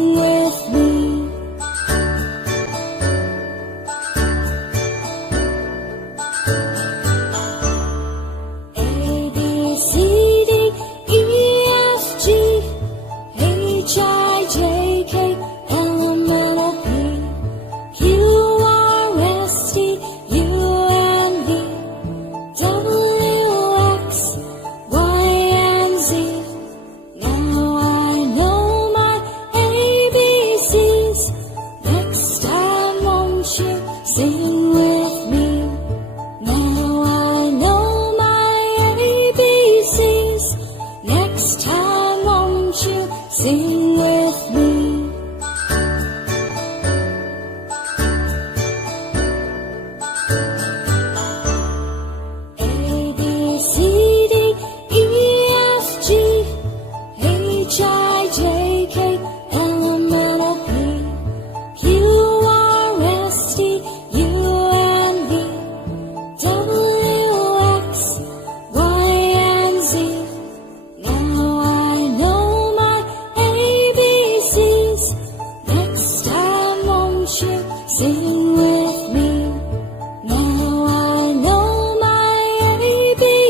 Sing with me. A, B, C, D, E, F, G, H, I, J, K, L, M, N, O, P, Q, R, S, T, U, and V, W, X, Y, and Z. Now I know my ABCs. Next time, won't you sing with me? Now I know my ABCs. Next time, won't you sing with me? A, B, C, D, E, F, G, H, I, J, K, L, M, N, O, P, Q, R, S, T, U, and V, W, X, Y, and Z. Now I know my ABCs. Next time, won't you sing